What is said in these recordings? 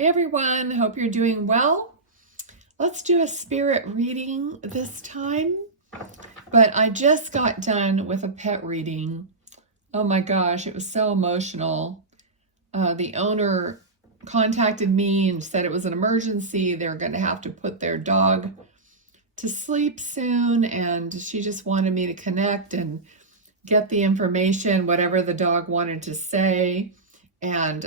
Hey everyone, hope you're doing well. Let's do a spirit reading this time. But I just got done with a pet reading. Oh my gosh, it was so emotional. The owner contacted me and said it was an emergency. They're going to have to put their dog to sleep soon, and she just wanted me to connect and get the information, whatever the dog wanted to say. And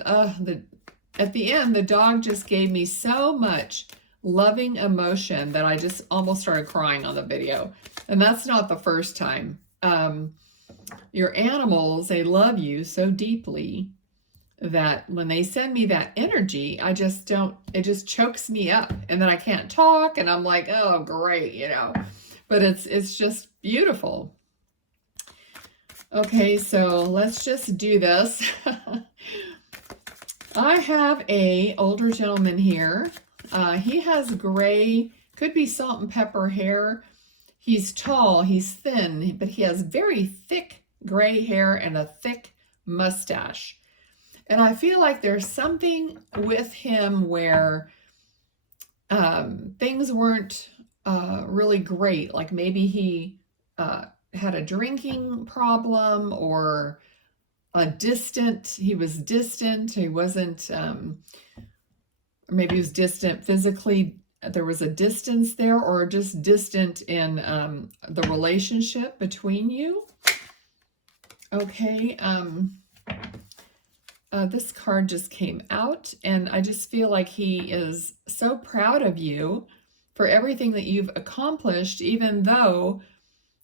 at the end, the dog just gave me so much loving emotion that I just almost started crying on the video. And that's not the first time. Your animals, they love you so deeply that when they send me that energy, I just don't, it just chokes me up, and then I can't talk, and I'm like, oh, great, you know. But it's just beautiful. Okay, so let's just do this. I have a older gentleman here. He has gray, could be salt and pepper hair. He's tall, he's thin, but he has very thick gray hair and a thick mustache. And I feel like there's something with him where things weren't really great. Like maybe he had a drinking problem, or he was distant, he wasn't, or maybe he was distant physically, there was a distance there, or just distant in the relationship between you. Okay, this card just came out, and I just feel like he is so proud of you for everything that you've accomplished, even though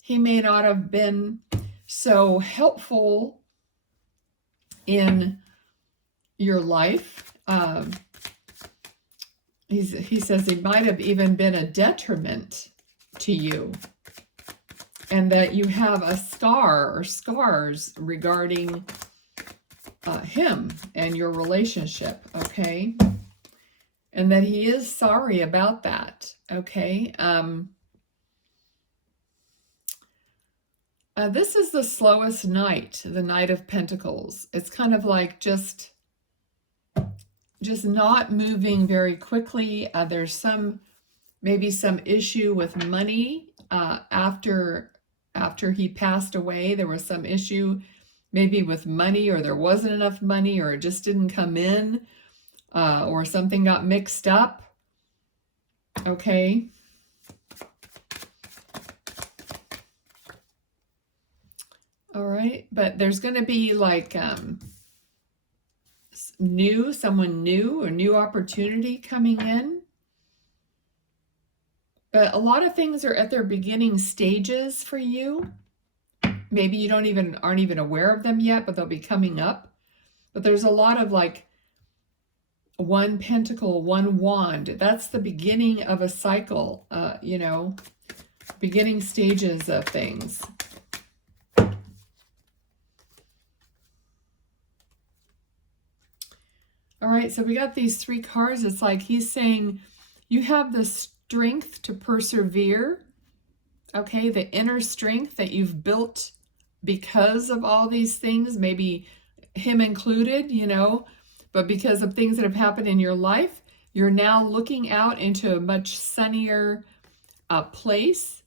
he may not have been so helpful in your life. He says he might have even been a detriment to you, and that you have a scar or scars regarding him and your relationship, okay? And that he is sorry about that, okay? This is the slowest night, the Knight of Pentacles. It's kind of like just not moving very quickly. There's maybe some issue with money after he passed away. There was some issue maybe with money, or there wasn't enough money, or it just didn't come in, or something got mixed up. Okay. All right, but there's going to be like someone new, a new opportunity coming in. But a lot of things are at their beginning stages for you. Maybe you aren't even aware of them yet, but they'll be coming up. But there's a lot of like one pentacle, one wand. That's the beginning of a cycle, you know, beginning stages of things. All right, so we got these three cards. It's like he's saying you have the strength to persevere, okay? The inner strength that you've built because of all these things, maybe him included, you know, but because of things that have happened in your life, you're now looking out into a much sunnier place,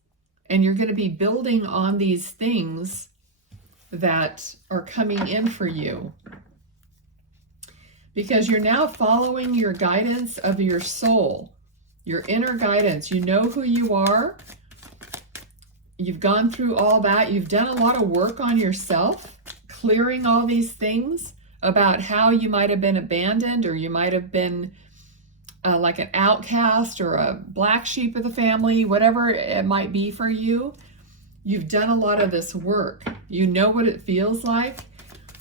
and you're going to be building on these things that are coming in for you, because you're now following your guidance of your soul, your inner guidance. You know who you are. You've gone through all that. You've done a lot of work on yourself, clearing all these things about how you might have been abandoned, or you might have been like an outcast or a black sheep of the family, whatever it might be for you. You've done a lot of this work. You know what it feels like.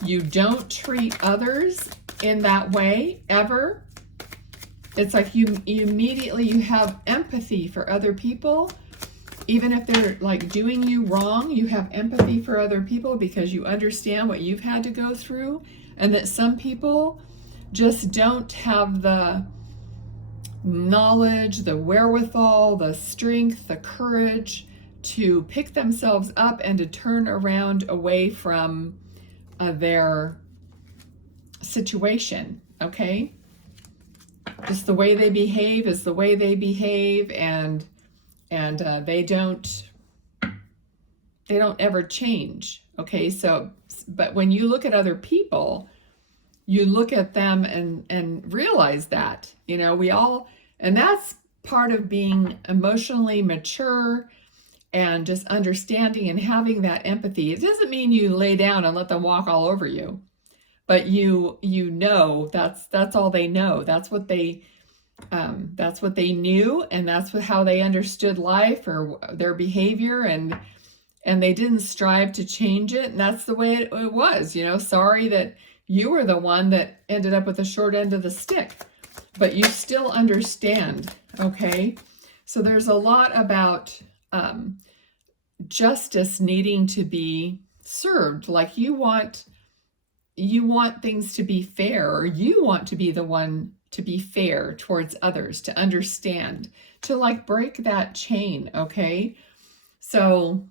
You don't treat others in that way ever. It's like you immediately, you have empathy for other people. Even if they're like doing you wrong, you have empathy for other people because you understand what you've had to go through, and that some people just don't have the knowledge, the wherewithal, the strength, the courage to pick themselves up and to turn around away from their situation, okay? just the way they behave is the way they behave, and they don't ever change. Okay, so but when you look at other people, you look at them and realize that, you know, we all, and that's part of being emotionally mature and just understanding and having that empathy. It doesn't mean you lay down and let them walk all over you, but you know that's all they know. That's what they knew, and that's how they understood life or their behavior, and they didn't strive to change it, and that's the way it was. You know, sorry that you were the one that ended up with the short end of the stick, but you still understand. Okay, so there's a lot about justice needing to be served. Like you want things to be fair, or you want to be the one to be fair towards others, to understand, to like break that chain. Okay, so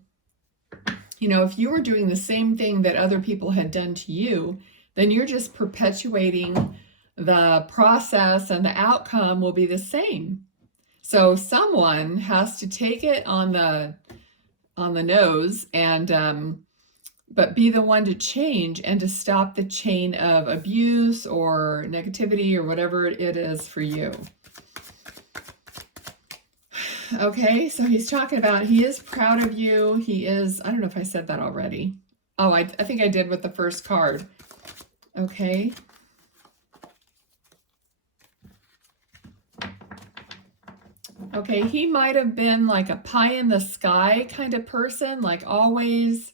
you know, if you were doing the same thing that other people had done to you, then you're just perpetuating the process, and the outcome will be the same. So someone has to take it on the nose, and but be the one to change and to stop the chain of abuse or negativity or whatever it is for you. Okay, so he's talking about he is proud of you. He is, I don't know if I said that already. Oh, I think I did with the first card. Okay. Okay, he might have been like a pie in the sky kind of person, like always,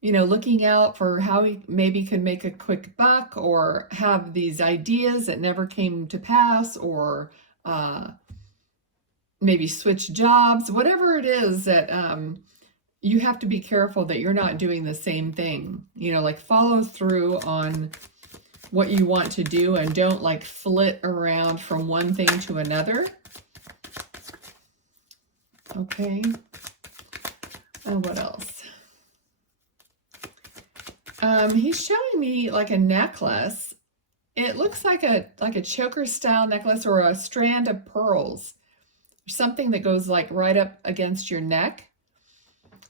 you know, looking out for how he maybe could make a quick buck, or have these ideas that never came to pass, or maybe switch jobs, whatever it is that you have to be careful that you're not doing the same thing. You know, like follow through on what you want to do, and don't like flit around from one thing to another. Okay. And what else? He's showing me like a necklace. It looks like a choker style necklace, or a strand of pearls, or something that goes like right up against your neck.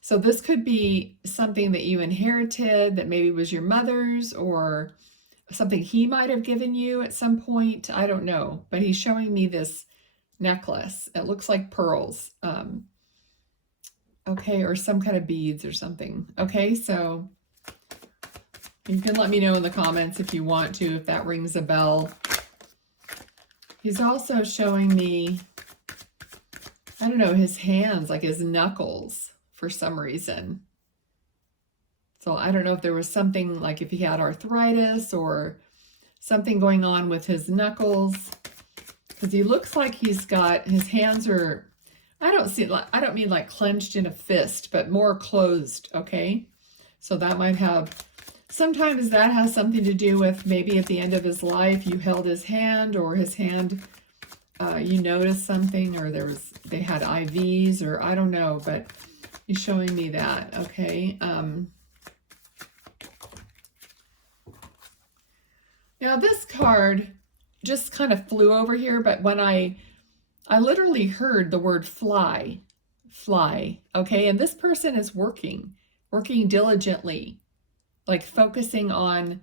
So this could be something that you inherited, that maybe was your mother's, or something he might have given you at some point. I don't know, but he's showing me this necklace. It looks like pearls. Okay, or some kind of beads or something. Okay, so you can let me know in the comments if you want to, if that rings a bell. He's also showing me, I don't know, his hands, like his knuckles for some reason. So I don't know if there was something, like if he had arthritis or something going on with his knuckles, because he looks like he's got, his hands are, I don't mean like clenched in a fist, but more closed. Okay, so that might have, sometimes that has something to do with maybe at the end of his life you held his hand, or his hand, you noticed something, or they had IVs, or I don't know, but he's showing me that. Okay. Now this card just kind of flew over here, but when I literally heard the word fly, okay? And this person is working diligently, like focusing on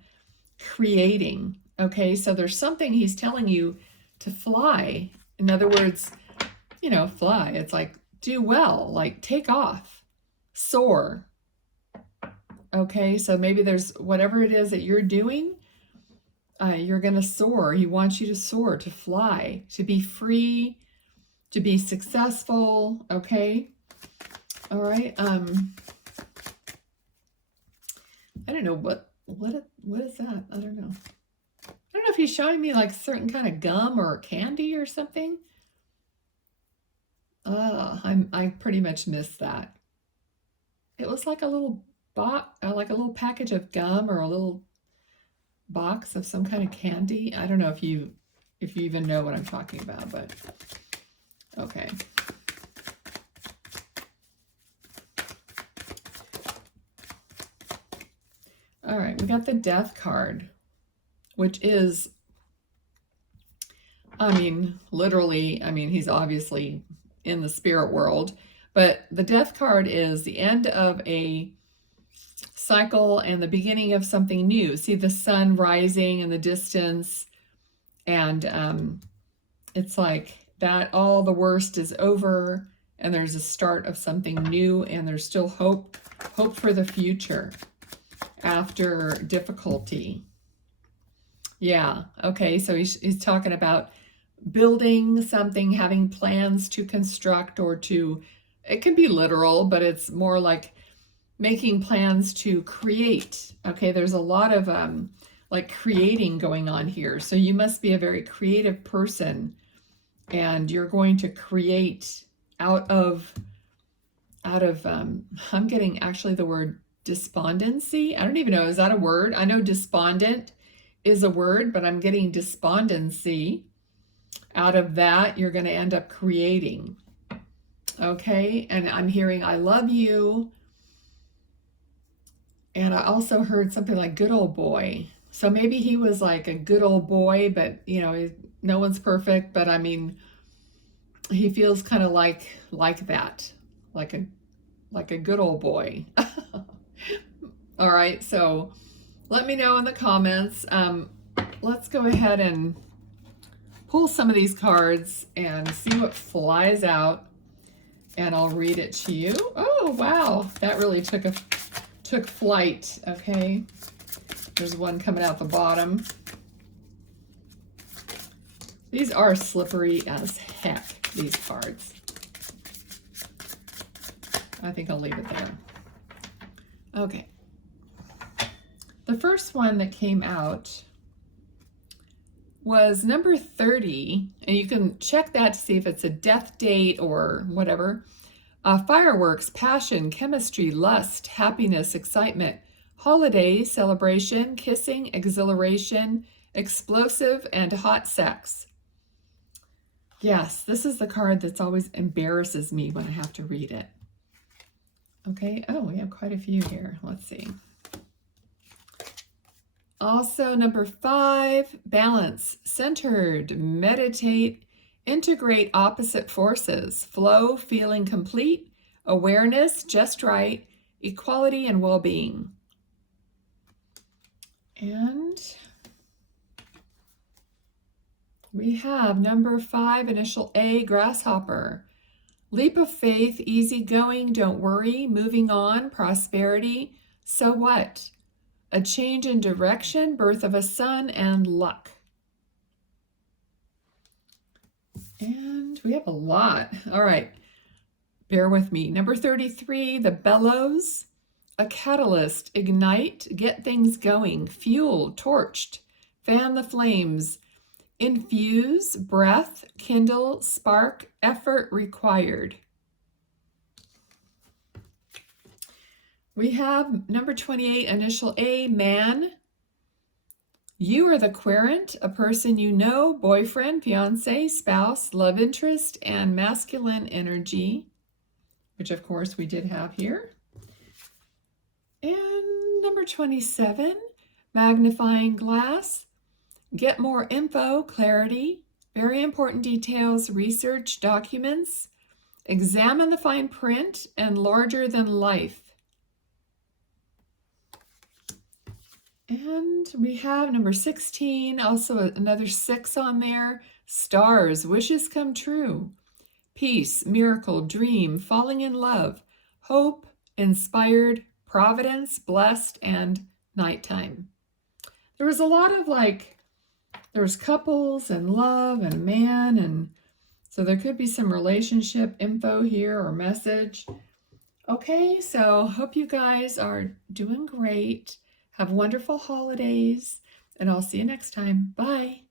creating, okay? So there's something he's telling you to fly. In other words, you know, fly. It's like do well, like take off, soar. Okay, so maybe there's whatever it is that you're doing, you're going to soar. He wants you to soar, to fly, to be free, to be successful. Okay. All right. I don't know what is that? I don't know. I don't know if he's showing me like certain kind of gum or candy or something. I pretty much missed that. It was like a little box, like a little package of gum, or a little box of some kind of candy. I don't know if you even know what I'm talking about, but okay. All right, we got the Death card, which is I mean, literally, I mean, he's obviously in the spirit world, but the death card is the end of a cycle and the beginning of something new. See the sun rising in the distance, and it's like that all the worst is over and there's a start of something new, and there's still hope for the future after difficulty. Yeah, okay, so he's talking about building something, having plans to construct or to, it can be literal, but it's more like making plans to create. Okay, there's a lot of like creating going on here. So you must be a very creative person, and you're going to create out of I'm getting actually the word despondency. I don't even know, is that a word? I know despondent is a word, but I'm getting despondency. Out of that, you're going to end up creating. Okay, and I'm hearing I love you. And I also heard something like good old boy. So maybe he was like a good old boy, but you know, no one's perfect, but I mean, he feels kind of like that, like a good old boy. All right, so let me know in the comments. Let's go ahead and pull some of these cards and see what flies out, and I'll read it to you. Oh, wow, that really took flight. Okay, there's one coming out the bottom. These are slippery as heck, these cards. I think I'll leave it there. Okay. The first one that came out was number 30, and you can check that to see if it's a death date or whatever. Fireworks, passion, chemistry, lust, happiness, excitement, holiday, celebration, kissing, exhilaration, explosive, and hot sex. Yes, this is the card that's always embarrasses me when I have to read it. Okay, oh, we have quite a few here. Let's see. Also, number 5, balance, centered, meditate, integrate opposite forces, flow, feeling complete, awareness, just right, equality, and well-being. And we have number 5, initial A, grasshopper. Leap of faith, easy going, don't worry, moving on, prosperity, so what? A change in direction, birth of a son, and luck. And we have a lot. All right, bear with me. Number 33, the bellows, a catalyst, ignite, get things going, fuel, torched, fan the flames, infuse, breath, kindle, spark, effort required. We have number 28, initial A, man. You are the querent, a person you know, boyfriend, fiance, spouse, love interest, and masculine energy, which of course we did have here. And number 27, magnifying glass. Get more info, clarity, very important details, research, documents, examine the fine print, and larger than life. And we have number 16, also another 6 on there. Stars, wishes come true. Peace, miracle, dream, falling in love, hope, inspired, providence, blessed, and nighttime. There was a lot of there was couples and love and a man, and so there could be some relationship info here or message. Okay, so hope you guys are doing great. Have wonderful holidays, and I'll see you next time. Bye.